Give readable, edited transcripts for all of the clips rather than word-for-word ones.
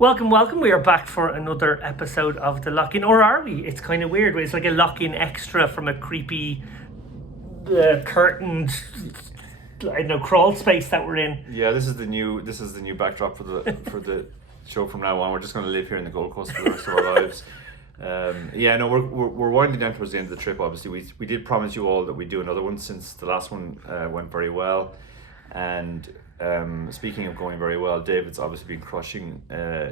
Welcome. We are back for another episode of the Lock-In. Or are we? It's kind of weird. It's like a Lock-In extra from a creepy curtained, I don't know, crawl space that we're in. Yeah, this is the new backdrop for the show from now on. We're just going to live here in the Gold Coast for the rest of our lives. We're winding down towards the end of the trip. Obviously, we did promise you all that we'd do another one since the last one went very well. And speaking of going very well, David's obviously been crushing.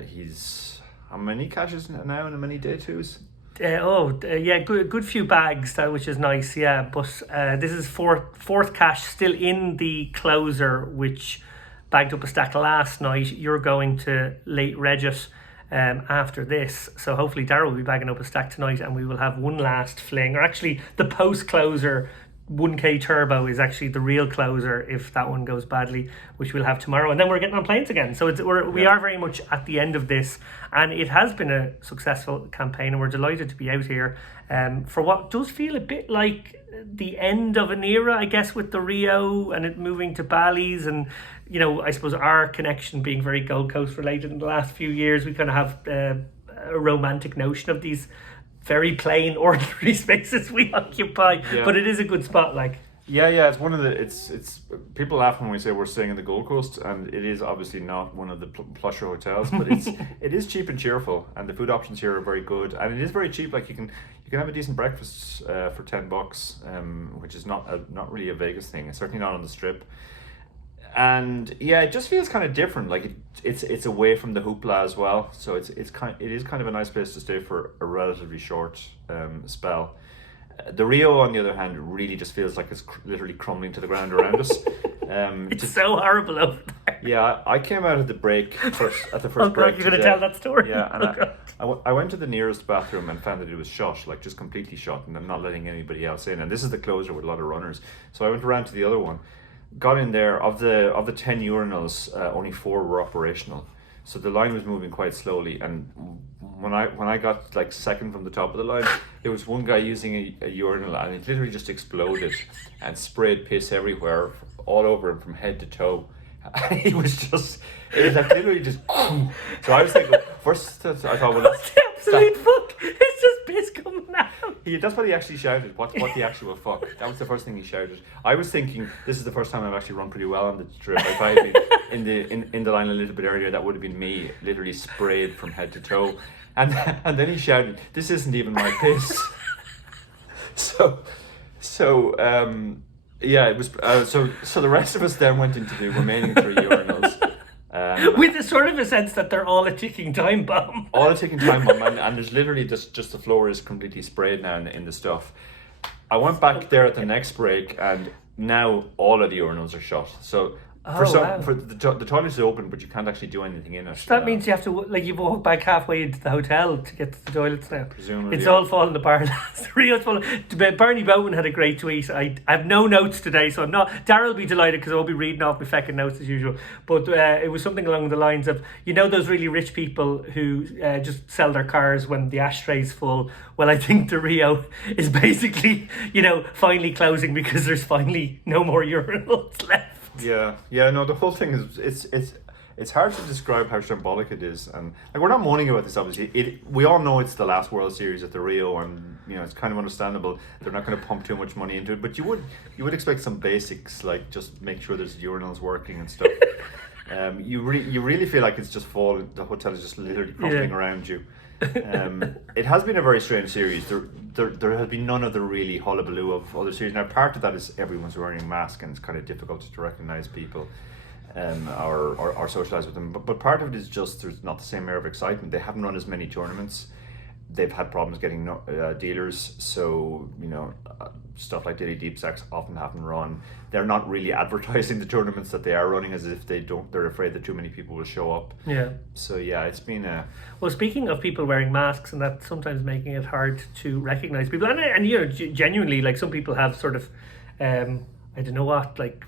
He's how many caches now and how many day twos? Good few bags, which is nice. Yeah, but this is fourth cache still in the closer, which bagged up a stack last night. You're going to late Regis after this, so hopefully Dara will be bagging up a stack tonight, and we will have one last fling. Or actually, the post closer 1K turbo is actually the real closer if that one goes badly, which we'll have tomorrow, and then we're getting on planes again. So we are very much at the end of this, and it has been a successful campaign, and we're delighted to be out here for what does feel a bit like the end of an era, I guess, with the Rio and it moving to Bally's, and I suppose our connection being very Gold Coast related in the last few years. We kind of have a romantic notion of these very plain, ordinary spaces we occupy, but it is a good spot. It's one of the it's people laugh when we say we're staying in the Gold Coast, and it is obviously not one of the plusher hotels, but it is cheap and cheerful, and the food options here are very good, and it is very cheap. Like you can have a decent breakfast for $10, which is not really a Vegas thing. It's certainly not on the Strip. And it just feels kind of different. Like it's away from the hoopla as well, so it is kind of a nice place to stay for a relatively short spell. The Rio, on the other hand, really just feels like it's literally crumbling to the ground around us. It's so horrible over there. Yeah, I came out of the break at the first oh break. God, you're going to tell that story? Yeah, and I went to the nearest bathroom and found that it was shut, like just completely shut, and I'm not letting anybody else in. And this is the closer with a lot of runners, so I went around to the other one. Got in there. Of the 10 urinals, only 4 were operational, so the line was moving quite slowly. And when I got like second from the top of the line, there was one guy using a urinal, and it literally just exploded and sprayed piss everywhere, all over him from head to toe. It was like literally just. So I was thinking first, I thought, well, that's the absolute fuck. It's just piss coming out. That's what he actually shouted. What the actual fuck? That was the first thing he shouted. I was thinking, this is the first time I've actually run pretty well on the trip. If I had been in the line a little bit earlier, that would have been me, literally sprayed from head to toe. And then he shouted, "This isn't even my piss." It was. So the rest of us then went into the remaining 3 urinals. With a sort of a sense that they're all a ticking time bomb. All a ticking time bomb, and there's literally just the floor is completely sprayed now in the stuff. I went back there at the next break, and now all of the urinals are shut. So the toilet is open, but you can't actually do anything in it. So that means you have to you've walked back halfway into the hotel to get to the toilets now. Presumably, it's all falling apart. Rio's falling. Bernie Bowman had a great tweet. I have no notes today, so I'm not. Dara will be delighted because I won't be reading off my feckin' notes as usual. But it was something along the lines of, those really rich people who just sell their cars when the ashtray's full. Well, I think the Rio is basically finally closing because there's finally no more urinals left. No, the whole thing is it's hard to describe how shambolic it is, and we're not moaning about this. Obviously, we all know it's the last World Series at the Rio, and it's kind of understandable they're not going to pump too much money into it. But you would expect some basics, like just make sure there's urinals working and stuff. You really feel like it's just falling. The hotel is just literally crumbling around you. It has been a very strange series. There has been none of the really hullabaloo of other series. Now, part of that is everyone's wearing masks, and it's kind of difficult to recognize people or socialize with them. But part of it is just there's not the same air of excitement. They haven't run as many tournaments. They've had problems getting dealers, so stuff like Daily Deep Sacks often haven't run. They're not really advertising the tournaments that they are running, as if they're afraid that too many people will show up. Yeah. So it's been a. Well, speaking of people wearing masks, and that sometimes making it hard to recognize people, and genuinely, like some people have sort of, I don't know what, like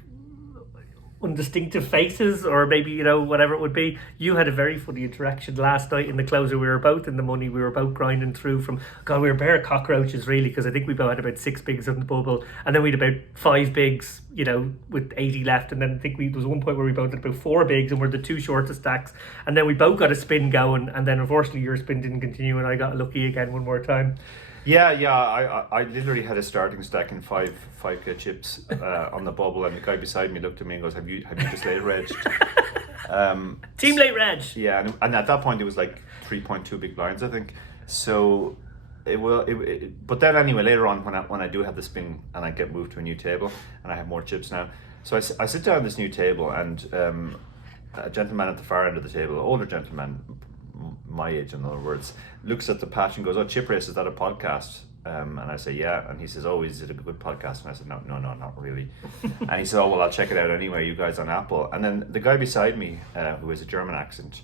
undistinctive faces, or maybe, you know, whatever it would be. You had a very funny interaction last night in the closer. We were both in the money. We were both grinding through from, God, we were bare cockroaches really, because I think we both had about 6 bigs on the bubble, and then we had about 5 bigs, you know, with 80 left, and then I think there was one point where we both had about 4 bigs and we're the 2 shortest stacks, and then we both got a spin going, and then unfortunately your spin didn't continue and I got lucky again one more time. Yeah, I literally had a starting stack in 5k chips on the bubble, and the guy beside me looked at me and goes, "Have you just late regged?" Team late reg. Yeah, and at that point it was like 3.2 big blinds, I think. So it will. But then anyway, later on when I do have the spin and I get moved to a new table and I have more chips now, so I sit down at this new table, and a gentleman at the far end of the table, older gentleman, my age in other words, looks at the patch and goes, "Oh, Chip Race, is that a podcast?" And I say, "Yeah." And he says, "Oh, is it a good podcast?" And I said, No, not really." And he said, "Oh, well, I'll check it out anyway, you guys on Apple." And then the guy beside me, who has a German accent,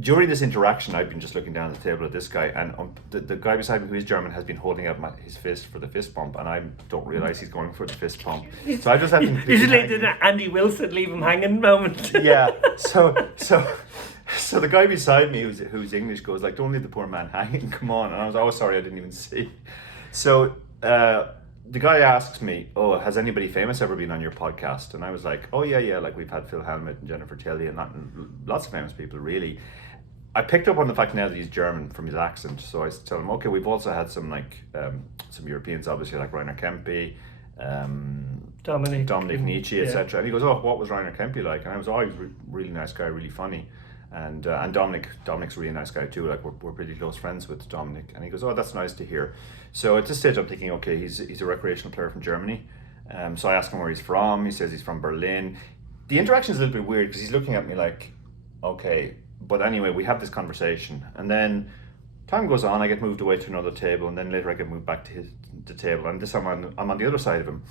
during this interaction, I've been just looking down at the table at this guy, and the guy beside me, who is German, has been holding out his fist for the fist bump, and I don't realise he's going for the fist pump. So I just have to... Usually did an Andy Wilson leave him hanging moment. Yeah, so the guy beside me, who's English, goes like, "Don't leave the poor man hanging, come on." And I was, "Oh, sorry, I didn't even see." So the guy asks me, "Oh, has anybody famous ever been on your podcast?" And I was like, "Oh, yeah, like we've had Phil Hellmuth and Jennifer Tilly and lots of famous people, really." I picked up on the fact now that he's German from his accent, so I tell him, "Okay, we've also had some some Europeans, obviously, like Rainer Kempe, Dominic Nietzsche, etc." And he goes, "Oh, what was Rainer Kempe like?" And I was, "Oh, he was a really nice guy, really funny." And Dominic's a really nice guy too. Like we're pretty close friends with Dominic. And he goes, "Oh, that's nice to hear." So at this stage, I'm thinking, okay, he's a recreational player from Germany. So I ask him where he's from. He says he's from Berlin. The interaction is a little bit weird because he's looking at me like, okay. But anyway, we have this conversation, and then time goes on. I get moved away to another table, and then later I get moved back to the table. And this time I'm on the other side of him,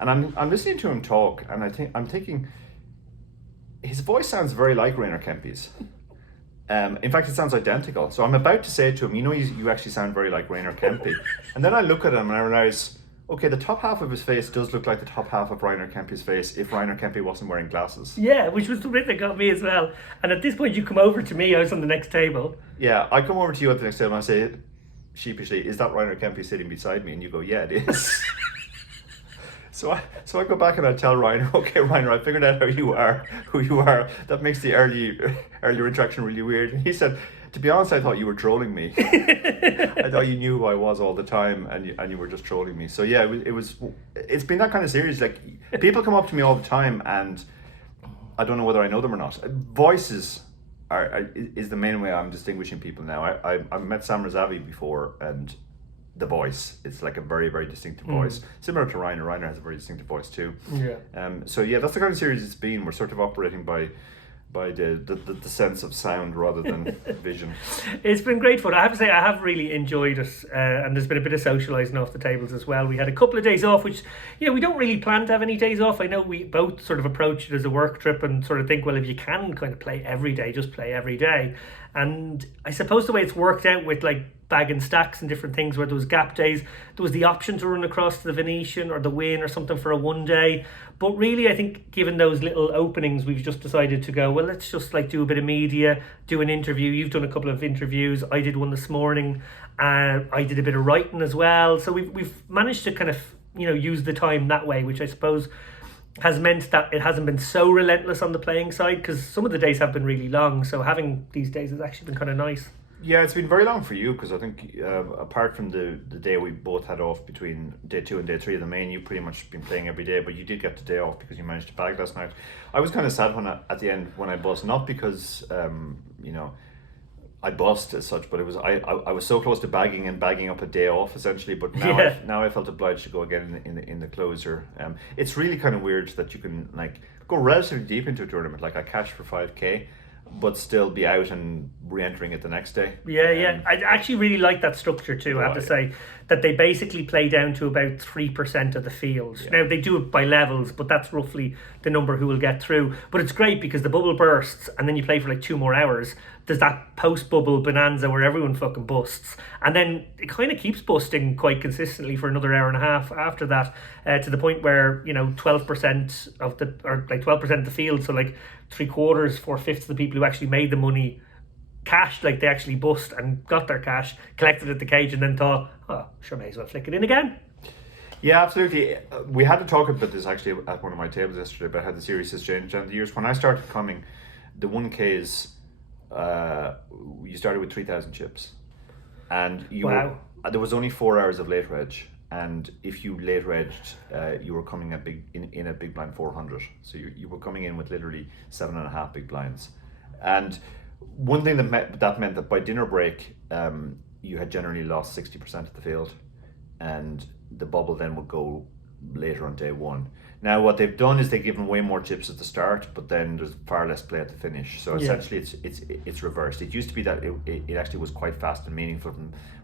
and I'm listening to him talk, and I'm thinking, his voice sounds very like Rainer Kempe's. In fact, it sounds identical. So I'm about to say to him, "You know, you actually sound very like Rainer Kempe." And then I look at him and I realize, okay, the top half of his face does look like the top half of Rainer Kempe's face if Rainer Kempe wasn't wearing glasses. Yeah, which was the bit that got me as well. And at this point, you come over to me. I was on the next table. Yeah, I come over to you at the next table and I say sheepishly, "Is that Rainer Kempe sitting beside me?" And you go, "Yeah, it is." So I go back and I tell Rainer, "Okay, Rainer, I figured out who you are. That makes the earlier interaction really weird." And he said, "To be honest, I thought you were trolling me. I thought you knew who I was all the time, and you were just trolling me." So yeah, it's been that kind of series. Like people come up to me all the time, and I don't know whether I know them or not. Voices is the main way I'm distinguishing people now. I met Sam Razavi before, and the voice, it's like a very, very distinctive voice, similar to Rainer. Rainer has a very distinctive voice too. Yeah. So yeah, that's the kind of series it's been. We're sort of operating by the sense of sound rather than vision. It's been great fun. I have to say, I have really enjoyed it, and there's been a bit of socialising off the tables as well. We had a couple of days off, which, you know, we don't really plan to have any days off. I know we both sort of approach it as a work trip and sort of think, well, if you can kind of play every day, just play every day. And I suppose the way it's worked out with like bagging stacks and different things, where there was gap days, there was the option to run across to the Venetian or the Win or something for a one day. But really, I think given those little openings, we've just decided to go, well, let's just like do a bit of media, do an interview. You've done a couple of interviews. I did one this morning. I did a bit of writing as well. So we've managed to kind of, you know, use the time that way, which I suppose has meant that it hasn't been so relentless on the playing side, because some of the days have been really long. So having these days has actually been kind of nice. Yeah, it's been very long for you, because I think apart from the day we both had off between day 2 and day 3 of the main, you've pretty much been playing every day, but you did get the day off because you managed to bag last night. I was kind of sad at the end when I bust, not because you know, I bust as such, but it was I was so close to bagging up a day off essentially, but now I felt obliged to go again in the closer. It's really kind of weird that you can like go relatively deep into a tournament. Like I cashed for 5k, but still be out and re-entering it the next day. Yeah. I actually really like that structure too. I have to say that they basically play down to about 3% of the field. Yeah. Now, they do it by levels, but that's roughly the number who will get through. But it's great because the bubble bursts and then you play for like 2 more hours. There's that post-bubble bonanza where everyone fucking busts. And then it kind of keeps busting quite consistently for another hour and a half after that, to the point where, 12% of the, or like 12% of the field, so like 3/4, 4/5 of the people who actually made the money cashed, like they actually bust and got their cash, collected at the cage, and then thought, oh, sure, may as well flick it in again. Yeah, absolutely. We had to talk about this actually at one of my tables yesterday about how the series has changed down the years. When I started coming, the 1Ks, you started with 3,000 chips, and there was only 4 hours of late reg, and if you late regged, you were coming in a big blind 400, so you were coming in with literally 7.5 big blinds. And one thing that meant that by dinner break, you had generally lost 60% of the field, and the bubble then would go later on day one. Now what they've done is they've given way more chips at the start, but then there's far less play at the finish. So essentially it's reversed. It used to be that it actually was quite fast and meaningful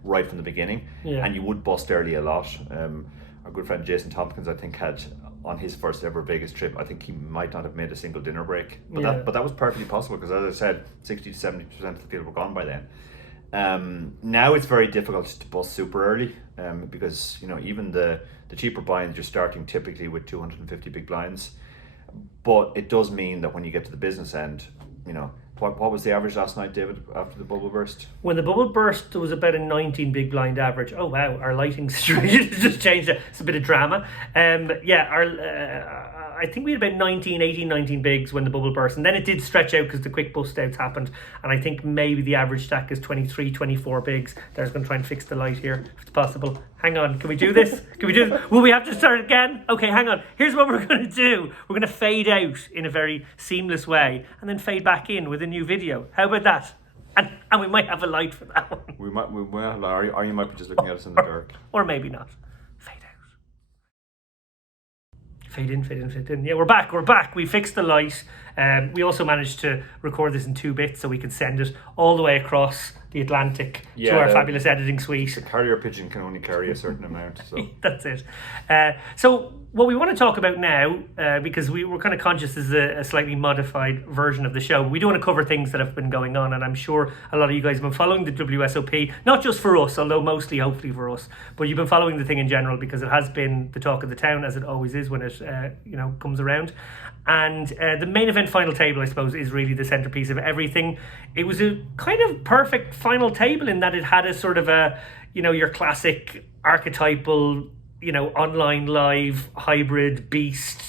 right from the beginning, and you would bust early a lot. Our good friend Jason Tompkins, I think, had on his first ever Vegas trip, I think he might not have made a single dinner break, but that was perfectly possible because, as I said, 60 to 70% of the field were gone by then. Now it's very difficult to bust super early, because even the cheaper blinds, you're starting typically with 250 big blinds, but it does mean that when you get to the business end, what was the average last night, David, after the bubble burst? When the bubble burst, there was about a 19 big blind average. Oh wow, our lighting situation has just changed. It's a bit of drama. I think we had about 19 bigs when the bubble burst, and then it did stretch out because the quick bust outs happened, and I think maybe the average stack is 23, 24 bigs. There's going to try and fix the light here if it's possible. Hang on, can we do this? Will we have to start again? Okay, hang on. Here's what we're going to do. We're going to fade out in a very seamless way and then fade back in with a new video. How about that? And we might have a light for that one. We might have, or you might be just looking at us in the dark. Or maybe not. Fade out. Fade in. Yeah, we're back. We fixed the light. We also managed to record this in 2 bits so we could send it all the way across the Atlantic to our fabulous editing suite. The carrier pigeon can only carry a certain amount. So that's it. So what we want to talk about now, because we're kind of conscious this is a slightly modified version of the show. We do want to cover things that have been going on, and I'm sure a lot of you guys have been following the WSOP, not just for us, although mostly hopefully for us, but you've been following the thing in general because it has been the talk of the town, as it always is when it comes around. And the main event final table, I suppose, is really the centerpiece of everything. It was a kind of perfect final table in that it had a sort of a, your classic archetypal, online live hybrid beast,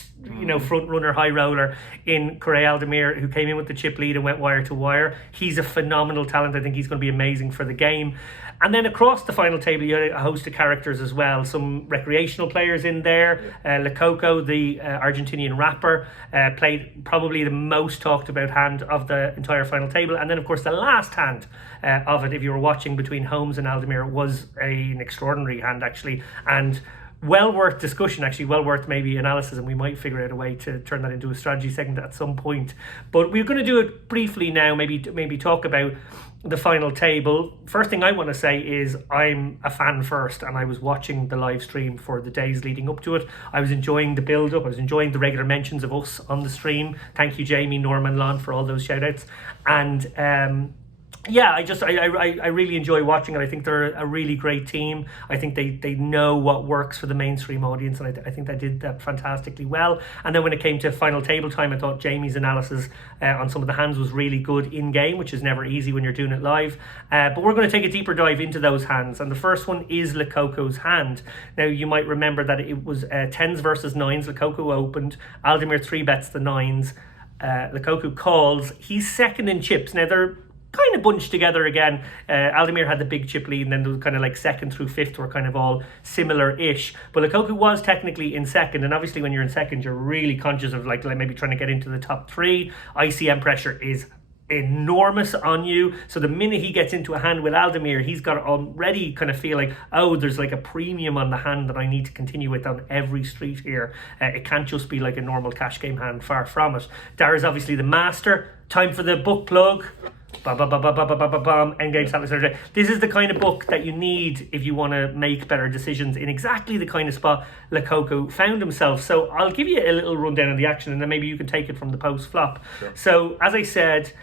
front runner, high roller in Corey Aldemir, who came in with the chip lead and went wire to wire. He's a phenomenal talent. I think he's going to be amazing for the game. And then across the final table, you had a host of characters as well. Some recreational players in there. Lococo, the Argentinian rapper, played probably the most talked about hand of the entire final table. And then, of course, the last hand of it, if you were watching between Holmes and Aldemir, was an extraordinary hand, actually. And well worth discussion, actually, well worth maybe analysis, and we might figure out a way to turn that into a strategy segment at some point. But we're going to do it briefly now, maybe talk about the final table. First thing I want to say is I'm a fan first, and I was watching the live stream for the days leading up to it. I was enjoying the build up. I was enjoying the regular mentions of us on the stream. Thank you, Jamie, Norman, Lon, for all those shout outs. And I really enjoy watching it. I think they're a really great team. I think they know what works for the mainstream audience, and I think they did that fantastically well. And then when it came to final table time, I thought Jamie's analysis on some of the hands was really good in game, which is never easy when you're doing it live. But we're going to take a deeper dive into those hands, and the first one is Lococo's hand. Now you might remember that it was 10s versus 9s. Lococo opened. Aldemir 3-bets the 9s. Lococo calls. He's second in chips. Now they're kind of bunched together again. Aldemir had the big chip lead, and then there was kind of like 2nd through 5th were kind of all similar-ish. But Lococo was technically in 2nd, and obviously when you're in 2nd, you're really conscious of like maybe trying to get into the top 3. ICM pressure is enormous on you. So the minute he gets into a hand with Aldemir, he's got to already kind of feel like, oh, there's like a premium on the hand that I need to continue with on every street here. It can't just be like a normal cash game hand, far from it. Dara's obviously the master. Time for the book plug. Endgame satellite surgery. This is the kind of book that you need if you want to make better decisions in exactly the kind of spot Lococo found himself. So I'll give you a little rundown of the action, and then maybe you can take it from the post flop. Sure. So as I said,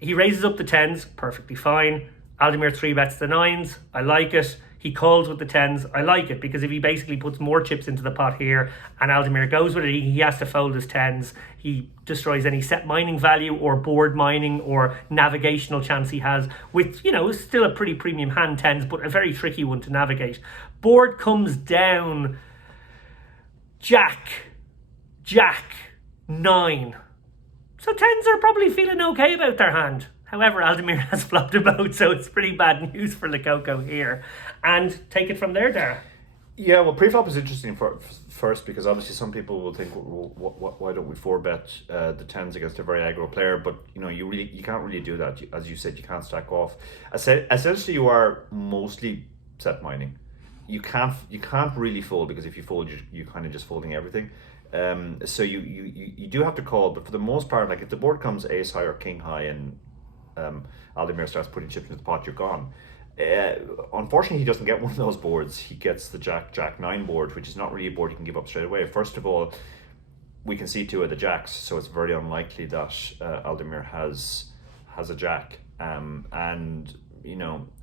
he raises up the tens, perfectly fine. Aldemir 3-bets the nines. I like it. He calls with the tens. I like it, because if he basically puts more chips into the pot here and Aldemir goes with it, he has to fold his tens. He destroys any set mining value or board mining or navigational chance he has with, still a pretty premium hand, tens, but a very tricky one to navigate. Board comes down Jack, 9. So tens are probably feeling okay about their hand. However, Aldemir has flopped a boat, so it's pretty bad news for Lococo here. And take it from there, Dara. Yeah, well, pre-flop is interesting first, because obviously some people will think, well, why don't we 4-bet the tens against a very aggro player? But you can't really do that. As you said, you can't stack off. Essentially, you are mostly set mining. You can't really fold, because if you fold, you're kind of just folding everything. So you do have to call, but for the most part, like if the board comes ace high or king high and Aldemir starts putting chips into the pot, you're gone. Unfortunately, he doesn't get one of those boards. He gets the Jack 9 board, which is not really a board you can give up straight away. First of all, we can see 2 of the jacks, so it's very unlikely that Aldemir has a jack. And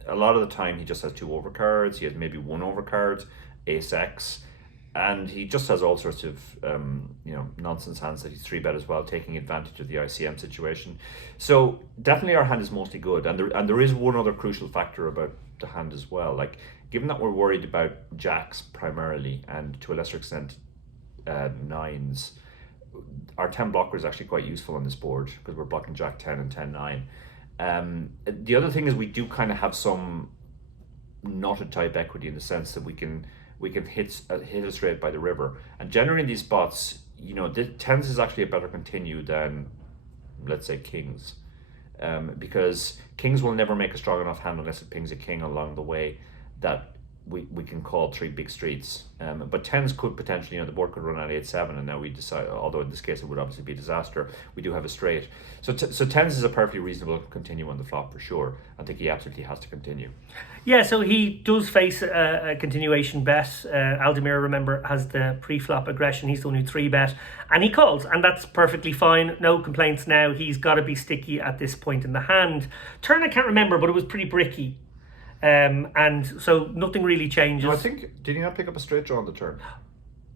a lot of the time he just has 2 overcards. He has maybe 1 overcard, ace X. And he just has all sorts of nonsense hands that he's 3-bet as well, taking advantage of the ICM situation. So definitely our hand is mostly good, and there is one other crucial factor about the hand as well. Like, given that we're worried about jacks primarily, and to a lesser extent nines, our 10 blocker is actually quite useful on this board, because we're blocking Jack 10 and 10-9. The other thing is we do kind of have some knotted type equity, in the sense that we can hit a straight by the river, and generally in these spots, the tens is actually a better continue than, let's say, kings, because kings will never make a strong enough hand unless it pings a king along the way that we can call 3 big streets. But tens could potentially, the board could run at 8-7, and now we decide, although in this case it would obviously be a disaster, we do have a straight. So tens is a perfectly reasonable continue on the flop for sure. I think he absolutely has to continue. Yeah, so he does face a continuation bet. Aldemir, remember, has the pre-flop aggression. He's the one who 3-bet, and he calls, and that's perfectly fine. No complaints now. He's got to be sticky at this point in the hand. Turn, I can't remember, but it was pretty bricky. And so nothing really changes. No, I think, did he not pick up a straight draw on the turn?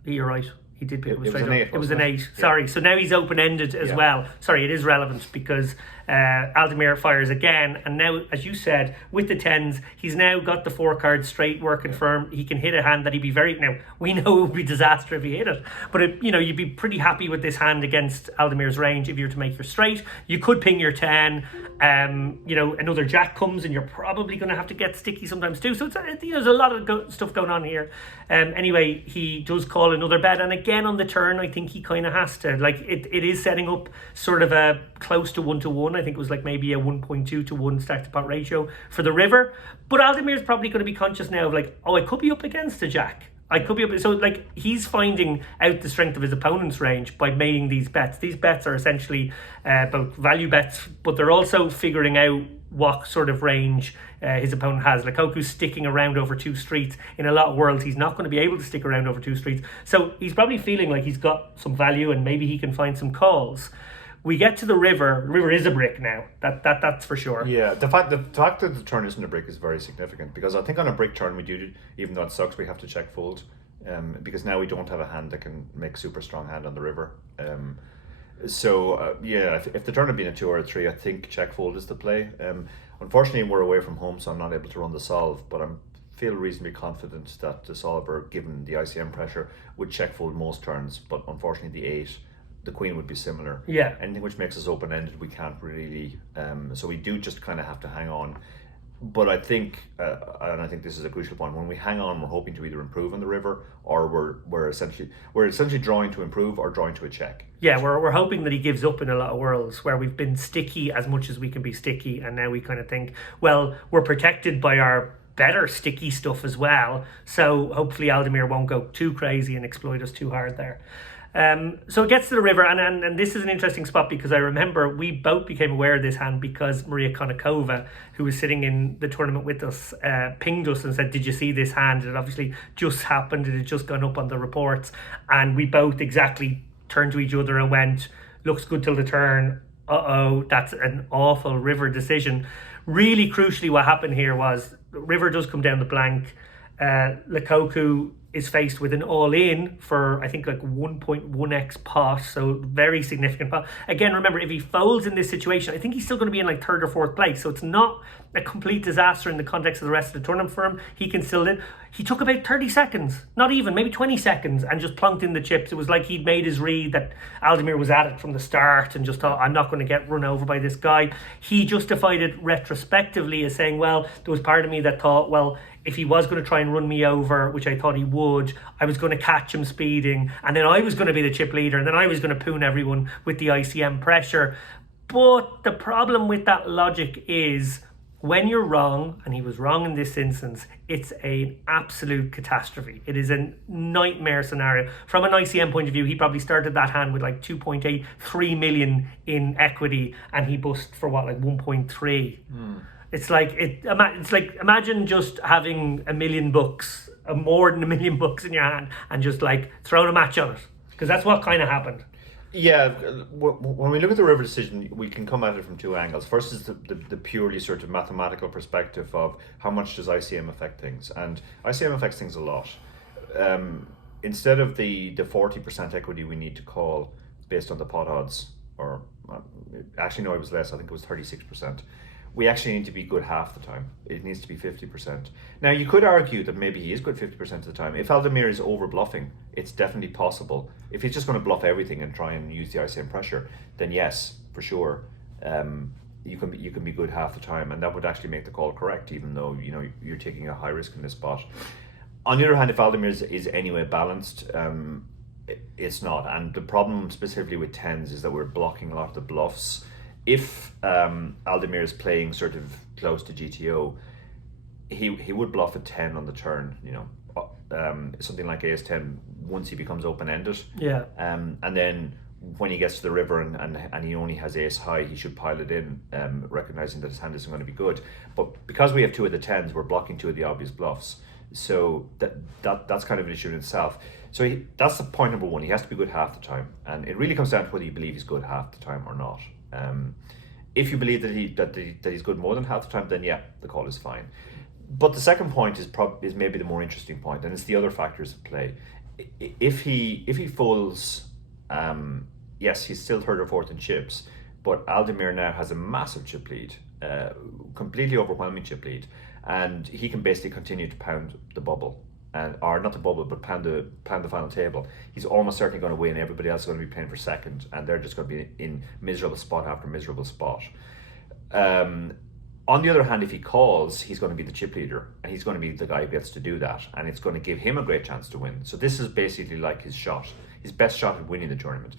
You're right. He did pick up a straight draw. It was an 8. Sorry. So now he's open-ended as well. Sorry, it is relevant, because Aldemir fires again, and now, as you said, with the tens, he's now got the 4 cards straight working firm. He can hit a hand that he'd be very... Now, we know it would be disaster if he hit it, but you'd be pretty happy with this hand against Aldemir's range if you were to make your straight. You could ping your 10. Another jack comes, and you're probably going to have to get sticky sometimes too. So there's a lot of stuff going on here. Anyway, he does call another bet, and again on the turn, I think he kind of has to. Like, it is setting up sort of a close to 1-to-1. I think it was like maybe a 1.2 to 1 stack to pot ratio for the river. But Aldemir's probably going to be conscious now of like, I could be up against a jack. I could be up. So like, he's finding out the strength of his opponent's range by making these bets. These bets are essentially both value bets, but they're also figuring out what sort of range his opponent has. Lococo's sticking around over 2 streets. In a lot of worlds, he's not going to be able to stick around over 2 streets. So he's probably feeling like he's got some value, and maybe he can find some calls. We get to the river. The river is a brick now. That's for sure. Yeah, the fact that the turn isn't a brick is very significant, because I think on a brick turn we do, even though it sucks, we have to check fold, because now we don't have a hand that can make super strong hand on the river. If the turn had been a 2 or a 3, I think check fold is the play. Unfortunately, we're away from home, so I'm not able to run the solve, but I feel reasonably confident that the solver, given the ICM pressure, would check fold most turns, but unfortunately the 8, the queen would be similar. Yeah. Anything which makes us open-ended, we can't really. So we do just kind of have to hang on. But I think, and I think this is a crucial point, when we hang on, we're hoping to either improve on the river, or we're essentially drawing to improve or drawing to a check. Yeah, we're hoping that he gives up in a lot of worlds where we've been sticky as much as we can be sticky, and now we kind of think, well, we're protected by our better sticky stuff as well. So hopefully Aldemir won't go too crazy and exploit us too hard there. So it gets to the river, and this is an interesting spot because I remember we both became aware of this hand because Maria Konnikova, who was sitting in the tournament with us, pinged us and said, "Did you see this hand?" It obviously just happened. It had just gone up on the reports, and we both exactly turned to each other and went, "Looks good till the turn. Uh-oh, that's an awful river decision." Really crucially, what happened here was river does come down the blank. Lukaku is faced with an all-in for, I think, like 1.1x pot, so very significant pot. Again, remember, if he folds in this situation, I think he's still going to be in like third or fourth place, so it's not a complete disaster in the context of the rest of the tournament for him. He can still win. He took about 30 seconds, not even, maybe 20 seconds, and just plunked in the chips. It was like he'd made his read that Aldemir was at it from the start and just thought, I'm not going to get run over by this guy. He justified it retrospectively as saying, well, there was part of me that thought, well, if he was going to try and run me over, which I thought he would, I was going to catch him speeding, and then I was going to be the chip leader, and then I was going to poon everyone with the ICM pressure. But the problem with that logic is, when you're wrong, and he was wrong in this instance, it's an absolute catastrophe. It is a nightmare scenario. From an ICM point of view, he probably started that hand with like 2.83 million in equity, and he bust for what, like 1.3. It's like imagine just having $1 million, more than $1 million in your hand, and just like throwing a match on it, because that's what kind of happened. Yeah, when we look at the river decision, we can come at it from two angles. First is the purely sort of mathematical perspective of how much does ICM affect things, and ICM affects things a lot. Instead of the 40% equity we need to call based on the pot odds, or actually no, it was less. I think it was 36%. We actually need to be good half the time. It needs to be 50%. Now, you could argue that maybe he is good 50% of the time. If Aldemir is over bluffing, it's definitely possible. If he's just going to bluff everything and try and use the ICM pressure, then yes, for sure, you can be good half the time, and that would actually make the call correct, even though you're taking a high risk in this spot. On the other hand, if Aldemir is anyway balanced, it's not. And the problem specifically with tens is that we're blocking a lot of the bluffs. If Aldemir is playing sort of close to GTO, he would bluff a 10 on the turn, something like Ace-10 once he becomes open-ended. Yeah. And then when he gets to the river and he only has Ace-high, he should pile it in, recognizing that his hand isn't going to be good. But because we have two of the 10s, we're blocking two of the obvious bluffs. So that's kind of an issue in itself. So that's the point number one. He has to be good half the time. And it really comes down to whether you believe he's good half the time or not. If you believe that he's good more than half the time, then yeah, the call is fine. But the second point is maybe the more interesting point, and it's the other factors at play. If he folds, yes, he's still third or fourth in chips, but Aldemir now has a massive chip lead, completely overwhelming chip lead, and he can basically continue to pound the bubble. Or not the bubble, but pound the final table. He's almost certainly going to win. Everybody else is going to be playing for second, and they're just going to be in miserable spot after miserable spot. On the other hand, if he calls, he's going to be the chip leader, and he's going to be the guy who gets to do that, and it's going to give him a great chance to win. So this is basically like his best shot at winning the tournament.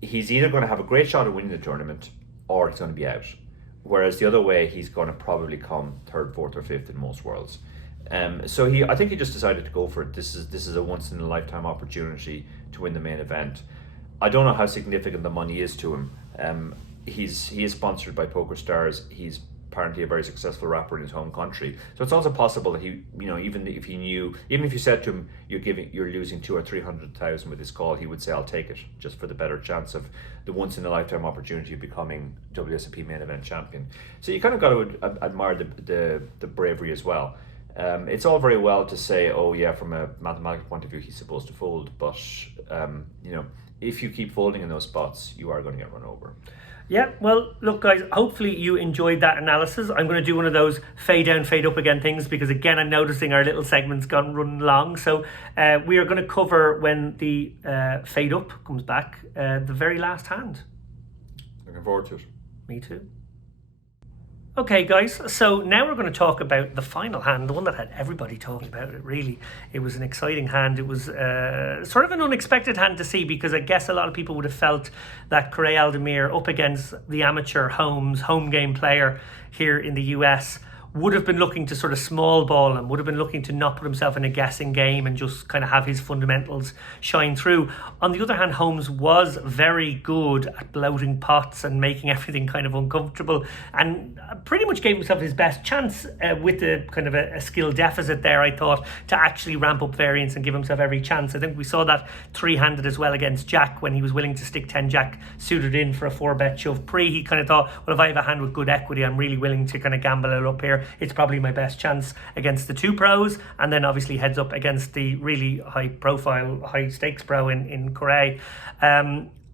He's either going to have a great shot at winning the tournament, or he's going to be out. Whereas the other way, he's going to probably come third, fourth, or fifth in most worlds. So I think he just decided to go for it. This is a once in a lifetime opportunity to win the main event. I don't know how significant the money is to him. He is sponsored by Poker Stars. He's apparently a very successful rapper in his home country. So it's also possible that even if you said to him you're losing 200,000 or 300,000 with this call, he would say I'll take it just for the better chance of the once in a lifetime opportunity of becoming WSOP Main Event champion. So you kind of got to admire the bravery as well. It's all very well to say, oh yeah, from a mathematical point of view, he's supposed to fold, but if you keep folding in those spots, you are going to get run over. Yeah, well, look, guys, hopefully you enjoyed that analysis. I'm going to do one of those fade down, fade up again things because, again, I'm noticing our little segment's gone running long. So we are going to cover, when the fade up comes back, the very last hand. Looking forward to it. Me too. Okay, guys, so now we're going to talk about the final hand, the one that had everybody talking about it, really. It was an exciting hand. It was sort of an unexpected hand to see because I guess a lot of people would have felt that Aldemir up against the amateur home game player here in the US would have been looking to sort of small ball and would have been looking to not put himself in a guessing game and just kind of have his fundamentals shine through. On the other hand, Holmes was very good at bloating pots and making everything kind of uncomfortable, and pretty much gave himself his best chance with the kind of a skill deficit there, I thought, to actually ramp up variance and give himself every chance. I think we saw that three-handed as well against Jack when he was willing to stick 10 Jack suited in for a 4-bet shove pre. He kind of thought, well, if I have a hand with good equity, I'm really willing to kind of gamble it up here. It's probably my best chance against the two pros, and then obviously heads up against the really high profile, high stakes pro in Correa.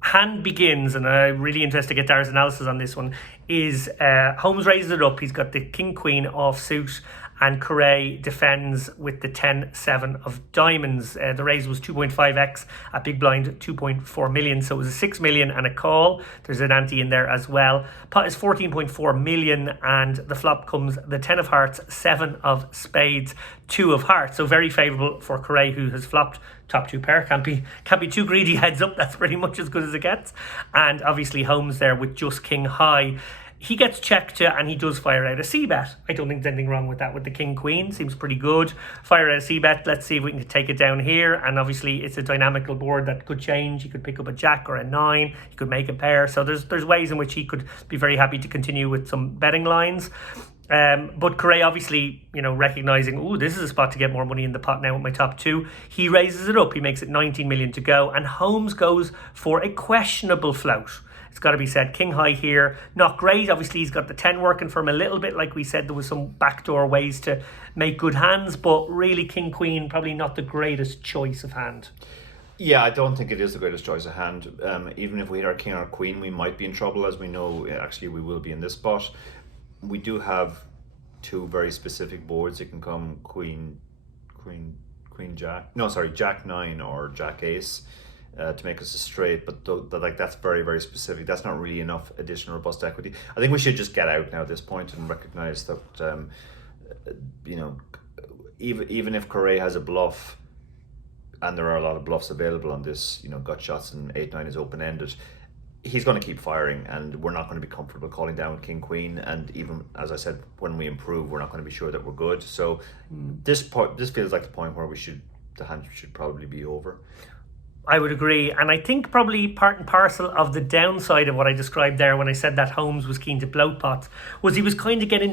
Hand begins, and I'm really interested to get Dara's analysis on this one, is Holmes raises it up. He's got the king queen off suit, and Correa defends with the 10-7 of diamonds. The raise was 2.5x at big blind 2.4 million, so it was a 6 million and a call. There's an ante in there as well. Pot is 14.4 million, and the flop comes the 10 of hearts, 7 of spades, 2 of hearts. So very favourable for Correa, who has flopped top two pair. Can't be too greedy heads up. That's pretty much as good as it gets. And obviously Holmes there with just king high. He gets checked to, and he does fire out a c-bet. I don't think there's anything wrong with that with the king-queen. Seems pretty good. Fire out a c-bet. Let's see if we can take it down here. And obviously, it's a dynamical board that could change. He could pick up a jack or a 9. He could make a pair. So there's ways in which he could be very happy to continue with some betting lines. But Correa obviously, recognising, this is a spot to get more money in the pot now with my top two. He raises it up. He makes it 19 million to go. And Holmes goes for a questionable float. It's got to be said, king high here, not great. Obviously, he's got the 10 working for him a little bit. Like we said, there was some backdoor ways to make good hands, but really king queen, probably not the greatest choice of hand. Yeah, I don't think it is the greatest choice of hand. Even if we hit our king or queen, we might be in trouble, as we know. Actually, we will be in this spot. We do have two very specific boards. It can come jack 9 or jack ace. To make us a straight, but that's very, very specific. That's not really enough additional robust equity. I think we should just get out now at this point and recognize that even if Correa has a bluff, and there are a lot of bluffs available on this, gut shots and 8-9 is open-ended, he's going to keep firing, and we're not going to be comfortable calling down with king queen. And even, as I said, when we improve, we're not going to be sure that we're good. So this feels like the point where the hand should probably be over. I would agree, and I think probably part and parcel of the downside of what I described there when I said that Holmes was keen to bloat pots was he was kind of happy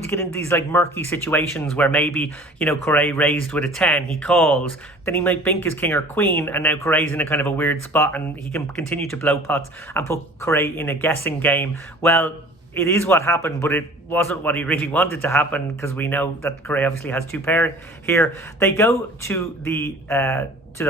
to get into these like murky situations where maybe Correa raised with a 10, he calls, then he might bink his king or queen, and now Correa's in a kind of a weird spot and he can continue to bloat pots and put Correa in a guessing game. Well, it is what happened, but it wasn't what he really wanted to happen, because we know that Correa obviously has two pair here. They go to the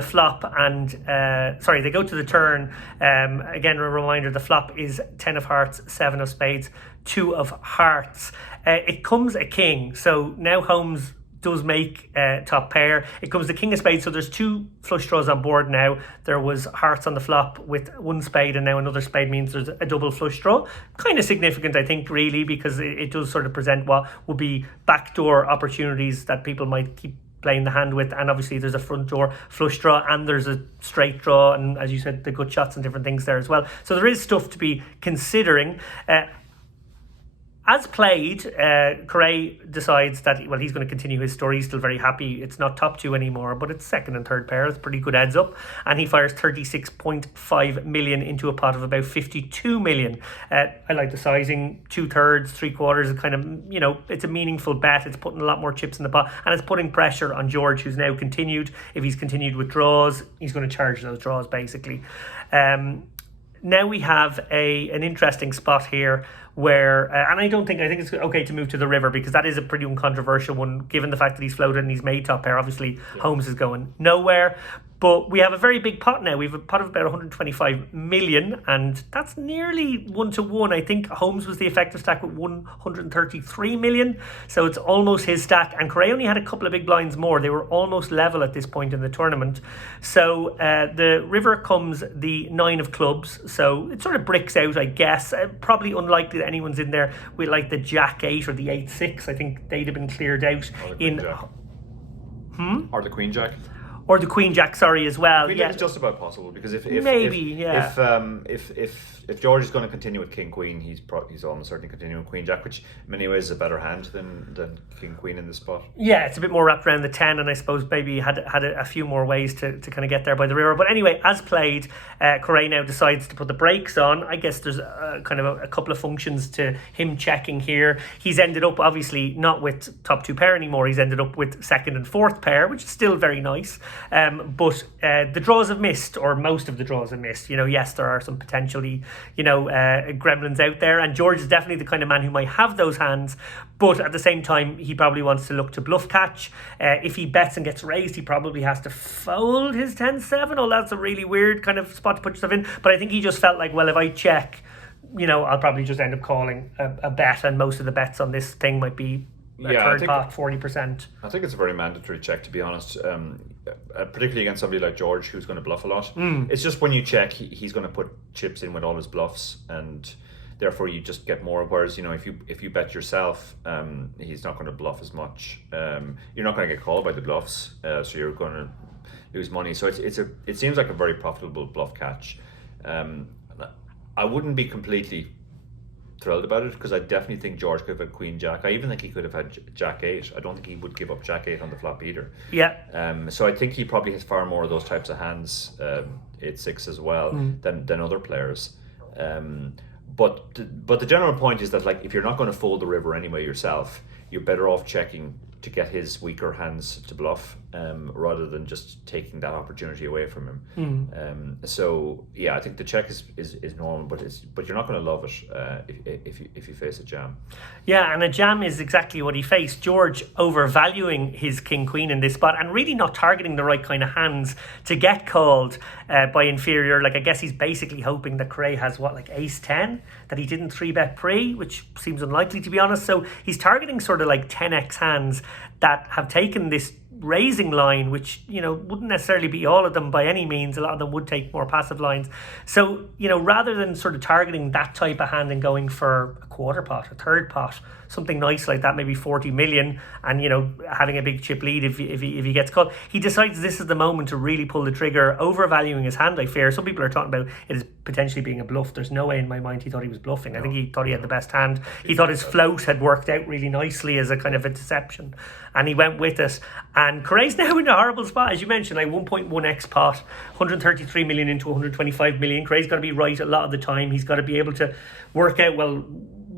flop, and they go to the turn. Again, a reminder, the flop is 10 of hearts, 7 of spades, 2 of hearts. It comes a king, so now Holmes does make top pair. It comes the king of spades, so there's 2 flush draws on board now. There was hearts on the flop with 1 spade, and now another spade means there's a double flush draw. Kind of significant, I think, really, because it does sort of present what would be backdoor opportunities that people might keep playing the hand with. And obviously there's a front door flush draw, and there's a straight draw, and as you said, the gut shots and different things there as well. So there is stuff to be considering. As played, Correa decides that, he's going to continue his story. He's still very happy. It's not top two anymore, but it's second and third pair. It's pretty good heads up. And he fires 36.5 million into a pot of about 52 million. I like the sizing, 2/3, 3/4. It kind of, it's a meaningful bet. It's putting a lot more chips in the pot, and it's putting pressure on George, who's now continued. If he's continued with draws, he's going to charge those draws, basically. Now we have an interesting spot here where, and I think it's okay to move to the river, because that is a pretty uncontroversial one, given the fact that he's floated and he's made top pair. Obviously, yeah. Holmes is going nowhere. But we have a very big pot now. We have a pot of about 125 million, and that's nearly 1-to-1. I think Holmes was the effective stack with 133 million, so it's almost his stack. And Correa only had a couple of big blinds more. They were almost level at this point in the tournament. So the river comes the 9 of clubs, so it sort of bricks out, I guess. Probably unlikely that anyone's in there with like the jack 8 or the 8-6. I think they'd have been cleared out or the queen jack. Or the Queen Jack, sorry, as well. Queen Yeah, Jack is just about possible, because if George is going to continue with King Queen, he's almost certainly continuing with Queen Jack, which in many ways is a better hand than King Queen in this spot. Yeah, it's a bit more wrapped around the 10, and I suppose maybe had a few more ways to kind of get there by the river. But anyway, as played, Correa now decides to put the brakes on. I guess there's kind of a couple of functions to him checking here. He's ended up obviously not with top 2 pair anymore. He's ended up with 2nd and 4th pair, which is still very nice. But the draws have missed, or most of the draws have missed. Yes, there are some potentially, gremlins out there, and George is definitely the kind of man who might have those hands, but at the same time, he probably wants to look to bluff catch. If he bets and gets raised, he probably has to fold his 10-7. Oh, that's a really weird kind of spot to put yourself in. But I think he just felt like, well, if I check, I'll probably just end up calling a bet, and most of the bets on this thing might be third pot, 40%. I think it's a very mandatory check, to be honest, particularly against somebody like George, who's going to bluff a lot. It's just when you check, he's going to put chips in with all his bluffs, and therefore you just get more. Whereas if you bet yourself, he's not going to bluff as much. You're not going to get called by the bluffs, so you're going to lose money. So it seems like a very profitable bluff catch. I wouldn't be completely thrilled about it, because I definitely think George could have had Queen Jack. I even think he could have had Jack 8. I don't think he would give up Jack 8 on the flop either. Yeah. So I think he probably has far more of those types of hands, 8-6 as well, than other players. But the general point is that, like, if you're not going to fold the river anyway yourself, you're better off checking to get his weaker hands to bluff, rather than just taking that opportunity away from him. So yeah, I think the check is normal, but you're not going to love it if you face a jam. Yeah, and a jam is exactly what he faced. George overvaluing his King Queen in this spot, and really not targeting the right kind of hands to get called by inferior. Like, I guess he's basically hoping that Cray has Ace 10 that he didn't 3-bet pre, which seems unlikely, to be honest. So he's targeting sort of like 10x hands that have taken this raising line, which wouldn't necessarily be all of them by any means. A lot of them would take more passive lines. So rather than sort of targeting that type of hand and going for a quarter pot, a third pot, something nice like that, maybe 40 million, and having a big chip lead if he gets caught, he decides this is the moment to really pull the trigger, overvaluing his hand. I fear some people are talking about it as potentially being a bluff. There's no way in my mind he thought he was bluffing. I think he thought he had the best hand. He thought his float had worked out really nicely as a kind of a deception, and he went with it. And Correa's now in a horrible spot, as you mentioned, like 1.1x pot, 133 million into 125 million. Correa's got to be right a lot of the time. He's got to be able to work out, well,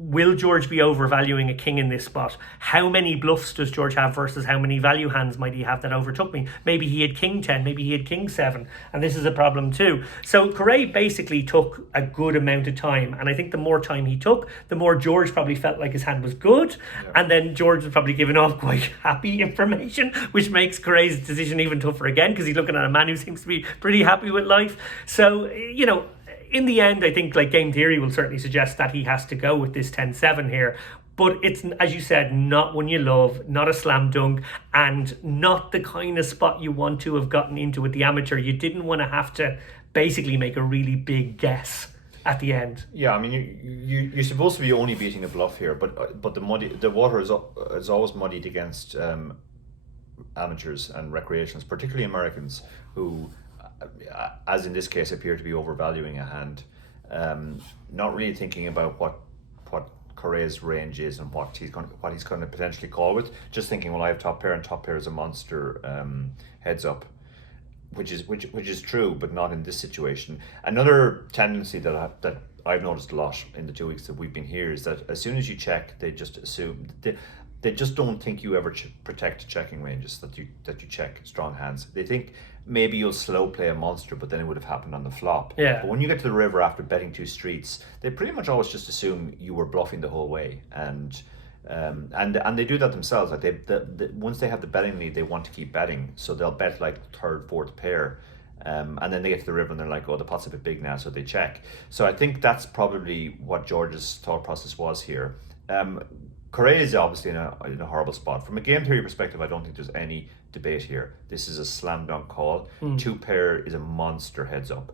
will George be overvaluing a king in this spot? How many bluffs does George have versus how many value hands might he have that overtook me? Maybe he had king 10, maybe he had king 7, and this is a problem too. So Correa basically took a good amount of time, and I think the more time he took, the more George probably felt like his hand was good, and then George was probably giving off quite happy information, which makes Correa's decision even tougher again, because he's looking at a man who seems to be pretty happy with life. So, in the end, I think game theory will certainly suggest that he has to go with this 10-7 here. But it's, as you said, not one you love, not a slam dunk, and not the kind of spot you want to have gotten into with the amateur. You didn't want to have to basically make a really big guess at the end. Yeah, I mean, you're supposed to be only beating a bluff here, but the water is always muddied against amateurs and recreationals, particularly Americans, who, as in this case, appear to be overvaluing a hand, not really thinking about what Correa's range is and what he's going to potentially call with. Just thinking, well, I have top pair, and top pair is a monster heads up, which is true, but not in this situation. Another tendency that I've noticed a lot in the 2 weeks that we've been here is that as soon as you check, they just assume they just don't think you ever protect checking ranges, that you check strong hands. They think maybe you'll slow play a monster, but then it would have happened on the flop. Yeah. But when you get to the river after betting 2 streets, they pretty much always just assume you were bluffing the whole way, and they do that themselves. Like once they have the betting lead, they want to keep betting, so they'll bet like third, fourth pair. And then they get to the river and they're like, oh, the pot's a bit big now, so they check. So I think that's probably what George's thought process was here. Correa is obviously in a horrible spot. From a game theory perspective, I don't think there's any debate here. This is a slam dunk call. 2 pair is a monster heads up.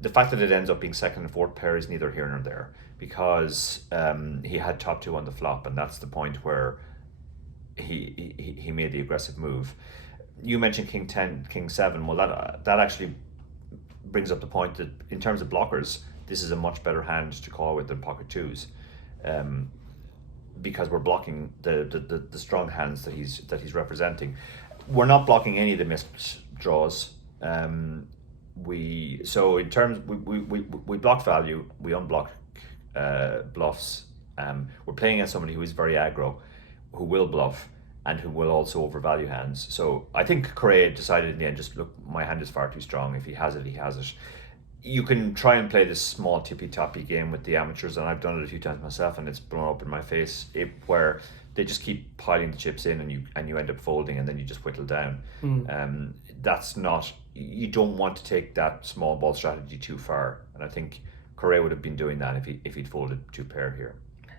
The fact that it ends up being second and fourth pair is neither here nor there, because he had top 2 on the flop, and that's the point where he made the aggressive move. you mentioned King 10, King 7. Well, that actually brings up the point that in terms of blockers, this is a much better hand to call with than pocket twos, because we're blocking the strong hands that he's representing. We're not blocking any of the missed draws. We block value, we unblock bluffs. We're playing against somebody who is very aggro, who will bluff, and who will also overvalue hands. So I think Correa decided in the end, just look, my hand is far too strong. If he has it, he has it. You can try and play this small tippy-toppy game with the amateurs, and I've done it a few times myself, and it's blown up in my face, where they just keep piling the chips in, and you end up folding, and then you just whittle down. That's not, you don't want to take that small ball strategy too far, and I think Correa would have been doing that if he'd folded 2 pair here.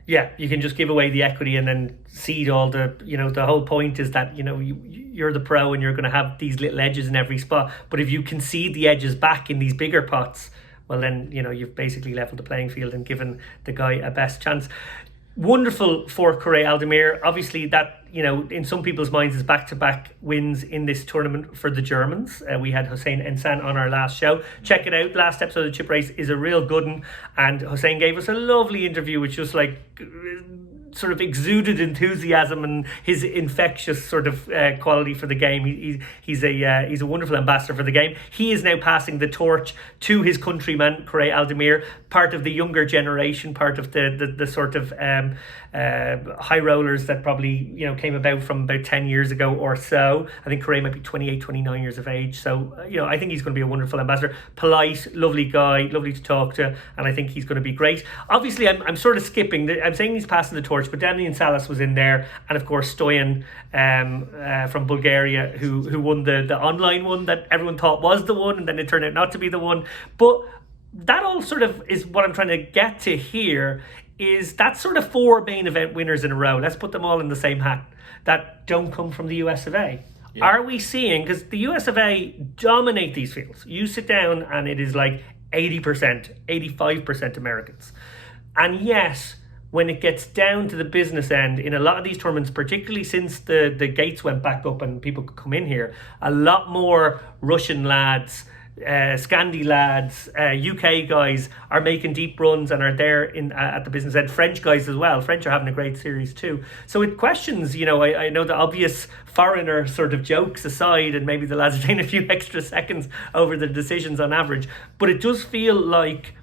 Yeah, you can just give away the equity and then cede all the, the whole point is that, you're the pro and you're going to have these little edges in every spot. But if you concede the edges back in these bigger pots, well then, you've basically leveled the playing field and given the guy a best chance. Wonderful for Correa Aldemir. Obviously that, in some people's minds is back-to-back wins in this tournament for the Germans. We had Hossein Ensan on our last show. Check it out. Last episode of Chip Race is a real good one. And Hossein gave us a lovely interview, which just sort of exuded enthusiasm and his infectious sort of quality for the game. He's a wonderful ambassador for the game. He is now passing the torch to his countryman Correa Aldemir, part of the younger generation, part of the sort of high rollers that probably came about from about 10 years ago or so. I think Correa might be 28, 29 years of age. So I think he's going to be a wonderful ambassador. Polite, lovely guy, lovely to talk to, and I think he's going to be great. Obviously, I'm sort of skipping. I'm saying he's passing the torch, but Damian Salas was in there, and of course Stoyan from Bulgaria, who won the online one that everyone thought was the one, and then it turned out not to be the one. But that all sort of is what I'm trying to get to here, is that sort of 4 main event winners in a row. Let's put them all in the same hat that don't come from the US of A. Yeah. Are we seeing, because the US of A dominate these fields. You sit down and it is like 80%, 85% Americans. And yet, when it gets down to the business end, in a lot of these tournaments, particularly since the gates went back up and people could come in here, a lot more Russian lads, Scandi lads, UK guys are making deep runs and are there at the business end. French guys as well. French are having a great series too. So it questions, I know the obvious foreigner sort of jokes aside, and maybe the lads are taking a few extra seconds over the decisions on average, but it does feel like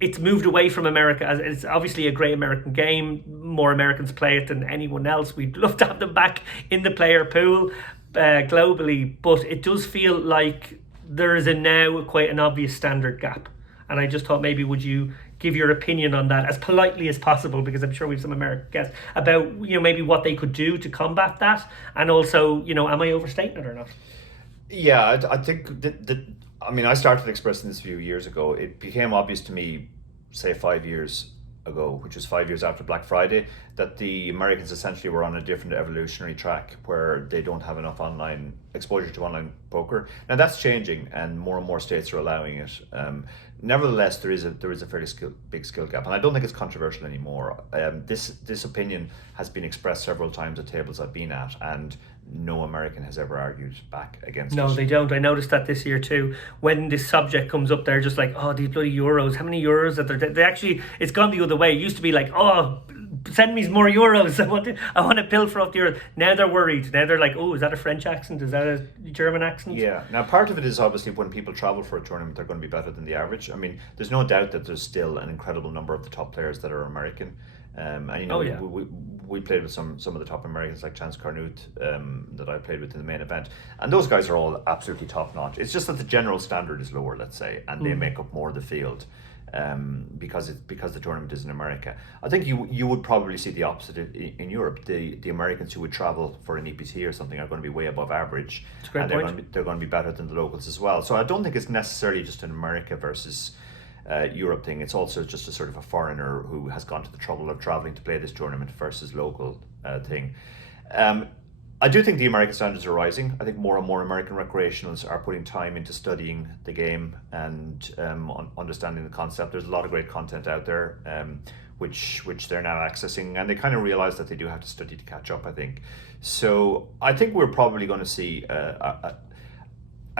it's moved away from America. As it's obviously a great American game. More Americans play it than anyone else. We'd love to have them back in the player pool globally, but it does feel like there is now quite an obvious standard gap. And I just thought, maybe would you give your opinion on that as politely as possible, because I'm sure we have some American guests, about maybe what they could do to combat that, and also am I overstating it or not? Yeah, I think that I started expressing this view years ago. It became obvious to me, say 5 years ago, which was 5 years after Black Friday, that the Americans essentially were on a different evolutionary track where they don't have enough online exposure to online poker. Now that's changing, and more states are allowing it. Nevertheless, there is a fairly big skill gap, and I don't think it's controversial anymore. This opinion has been expressed several times at tables I've been at, and no American has ever argued back against it. No, they don't. I noticed that this year too. When this subject comes up, they're just like, oh, these bloody euros. How many euros that they actually, it's gone the other way. It used to be like, oh, send me more euros. I want to pilfer off the euros. Now they're worried. Now they're like, oh, is that a French accent? Is that a German accent? Yeah. Now, part of it is obviously when people travel for a tournament, they're going to be better than the average. There's no doubt that there's still an incredible number of the top players that are American. We played with some of the top Americans like Chance Carnut that I played with in the main event, and those guys are all absolutely top notch. It's just that the general standard is lower, let's say, and they make up more of the field because the tournament is in America. I think you would probably see the opposite in Europe. The Americans who would travel for an EPT or something are going to be way above average, and they're going to be better than the locals as well. So I don't think it's necessarily just an America versus Europe thing. It's also just a sort of a foreigner who has gone to the trouble of traveling to play this tournament versus local thing. I do think the American standards are rising. I think more and more American recreationals are putting time into studying the game and understanding the concept. There's a lot of great content out there, which they're now accessing, and they kind of realize that they do have to study to catch up, I think. So I think we're probably going to see a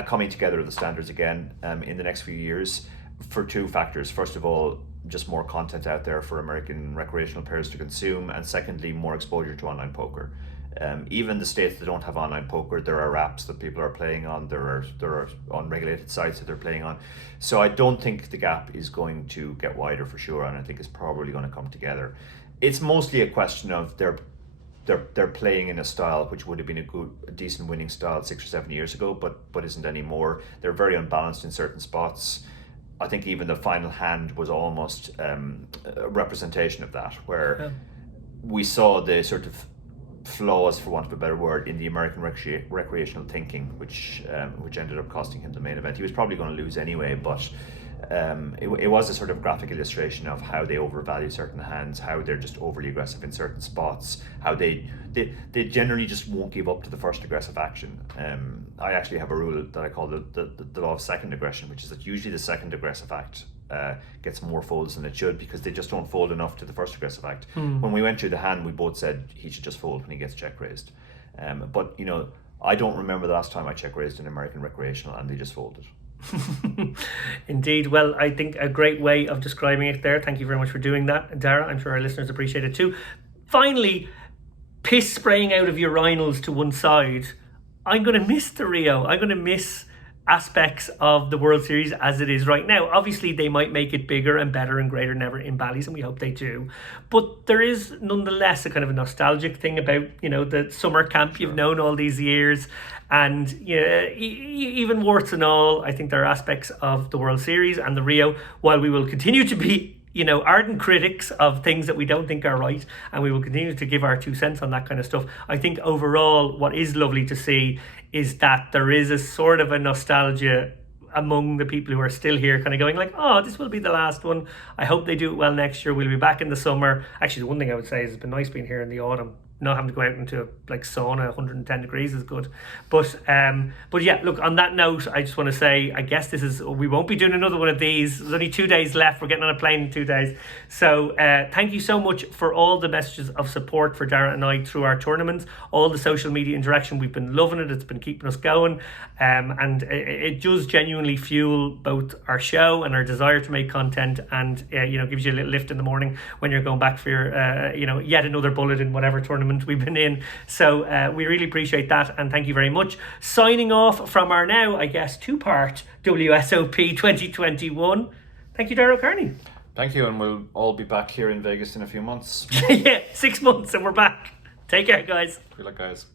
coming together of the standards again in the next few years for two factors. First of all, just more content out there for American recreational players to consume, and secondly, more exposure to online poker. Even the states that don't have online poker, there are apps that people are playing on. There are unregulated sites that they're playing on. So I don't think the gap is going to get wider for sure, and I think it's probably going to come together. It's mostly a question of they're playing in a style which would have been a decent winning style 6 or 7 years ago, but isn't anymore. They're very unbalanced in certain spots. I think even the final hand was almost a representation of that, where we saw the sort of flaws, for want of a better word, in the American recreational thinking, which ended up costing him the main event. He was probably going to lose anyway, but it was a sort of graphic illustration of how they overvalue certain hands, how they're just overly aggressive in certain spots, how they generally just won't give up to the first aggressive action. I actually have a rule that I call the law of second aggression, which is that usually the second aggressive act gets more folds than it should, because they just don't fold enough to the first aggressive act. When we went through the hand, we both said he should just fold when he gets check raised. But I don't remember the last time I check raised an American recreational and they just folded. Indeed. Well, I think a great way of describing it there. Thank you very much for doing that, Dara. I'm sure our listeners appreciate it too. Finally, piss spraying out of urinals to one side. I'm going to miss the Rio. I'm going to miss aspects of the World Series as it is right now. Obviously, they might make it bigger and better and greater than ever in Bally's, and we hope they do. But there is nonetheless a kind of a nostalgic thing about, the summer camp you've known all these years. And even warts and all, I think there are aspects of the World Series and the Rio, while we will continue to be ardent critics of things that we don't think are right, and we will continue to give our 2 cents on that kind of stuff. I think overall what is lovely to see is that there is a sort of a nostalgia among the people who are still here, kind of going like, oh, this will be the last one. I hope they do it well next year. We'll be back in the summer. Actually, the one thing I would say is it's been nice being here in the autumn. Not having to go out into like sauna, 110 degrees is good. But yeah, look, on that note, I just want to say, I guess we won't be doing another one of these. There's only 2 days left. We're getting on a plane in 2 days. So thank you so much for all the messages of support for Dara and I through our tournaments, all the social media interaction. We've been loving it. It's been keeping us going. And it does genuinely fuel both our show and our desire to make content, and gives you a little lift in the morning when you're going back for your yet another bullet in whatever tournament we've been in. So we really appreciate that, and thank you very much. Signing off from our now, I guess, 2-part WSOP 2021. Thank you, Dara O'Kearney. Thank you, and we'll all be back here in Vegas in a few months. Yeah, 6 months and we're back. Take care, guys. Good luck, guys.